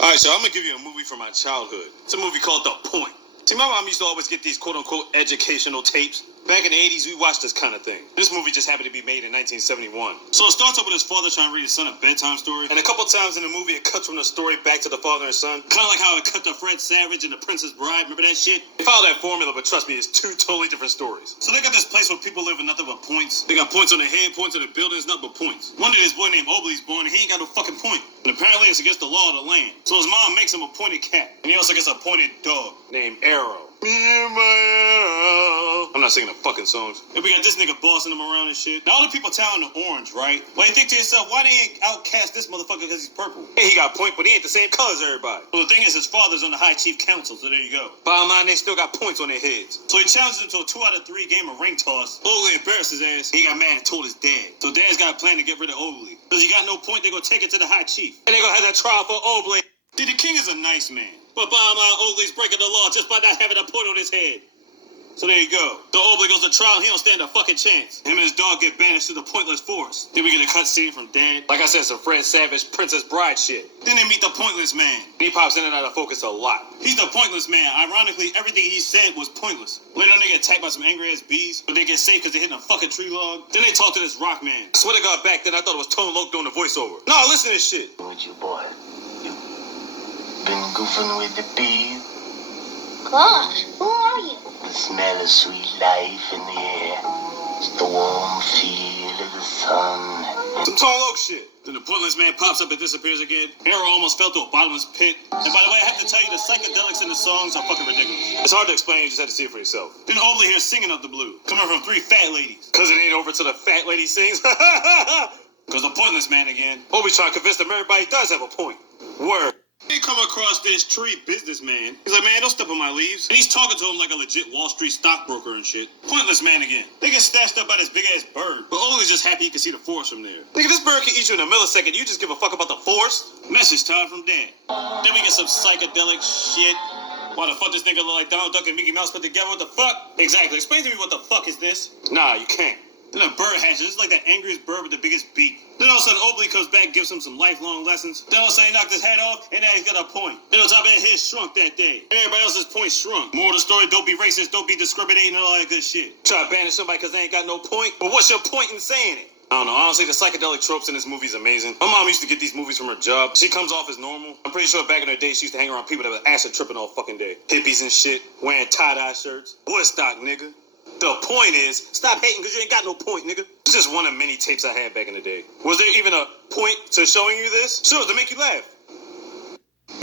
Alright, so I'm gonna give you a movie from my childhood. It's a movie called The Point. See, my mom used to always get these quote-unquote educational tapes. Back in the 80s, we watched this kind of thing. This movie just happened to be made in 1971. So it starts up with his father trying to read his son a bedtime story. And a couple times in the movie, it cuts from the story back to the father and son. Kind of like how it cut to Fred Savage and The Princess Bride. Remember that shit? They follow that formula, but trust me, it's two totally different stories. So they got this place where people live with nothing but points. They got points on their head, points on the buildings, nothing but points. One day, this boy named Obley's born, and he ain't got no fucking point. And apparently, it's against the law of the land. So his mom makes him a pointed cat. And he also gets a pointed dog named Arrow. Me and my Arrow. I'm not singing the fucking songs. And we got this nigga bossing him around and shit. Now all the people telling the orange, right? Well, you think to yourself, why they ain't outcast this motherfucker because he's purple? Hey, he got a point, but he ain't the same color as everybody. Well, the thing is, his father's on the High Chief Council, so there you go. Bottom line, they still got points on their heads. So he challenges him to a 2 out of 3 game of ring toss. Ogley embarrassed his ass. He got mad and told his dad. So dad's got a plan to get rid of Ogley. Because he got no point, they gonna take it to the High Chief. And they gonna have that trial for Ogley. See, the king is a nice man. But bottom line, Ogley's breaking the law just by not having a point on his head. So there you go. So Ogley goes to trial, he don't stand a fucking chance. Him and his dog get banished to the pointless forest. Then we get a cut scene from Dad. Like I said, some Fred Savage, Princess Bride shit. Then they meet the pointless man. And he pops in and out of focus a lot. He's the pointless man. Ironically, everything he said was pointless. Later on, they get attacked by some angry ass bees, but they get safe because they hit a fucking tree log. Then they talk to this rock man. I swear to God, back then I thought it was Tone Loc doing the voiceover. No, listen to this shit. With you, boy. You been goofing with the bees? Gosh, who are you? The smell of sweet life in the air. It's the warm feel of the sun. Some Tone Loc shit. Then the pointless man pops up and disappears again. Arrow almost fell to a bottomless pit. And by the way, I have to tell you, the psychedelics in the songs are fucking ridiculous. It's hard to explain, you just have to see it for yourself. Then Obley hears singing up the blue, coming from 3 fat ladies. Cause it ain't over till the fat lady sings. Cause the pointless man again. Obley's trying to convince them everybody does have a point. Word. They come across this tree businessman. He's like, man, don't step on my leaves. And he's talking to him like a legit Wall Street stockbroker and shit. Pointless man again. They get snatched up by this big ass bird. But Ogley's just happy he can see the forest from there. Nigga, this bird can eat you in a millisecond. You just give a fuck about the forest? Message time from Dad. Then we get some psychedelic shit. Why the fuck this nigga look like Donald Duck and Mickey Mouse put together? What the fuck? Exactly. Explain to me what the fuck is this? Nah, you can't. Then a bird hatches. It's like that angriest bird with the biggest beak. Then all of a sudden, Obley comes back, gives him some lifelong lessons. Then all of a sudden, he knocked his head off, and now he's got a point. Then on top of that, his shrunk that day. And everybody else's point shrunk. More of the story, don't be racist, don't be discriminating, and all that good shit. Try to banish somebody because they ain't got no point? But what's your point in saying it? I don't know. Honestly, the psychedelic tropes in this movie is amazing. My mom used to get these movies from her job. She comes off as normal. I'm pretty sure back in her day, she used to hang around people that was acid tripping all fucking day. Hippies and shit, wearing tie-dye shirts. Woodstock, nigga. The point is, stop hating because you ain't got no point, nigga. It's just one of many tapes I had back in the day. Was there even a point to showing you this? Sure, to make you laugh.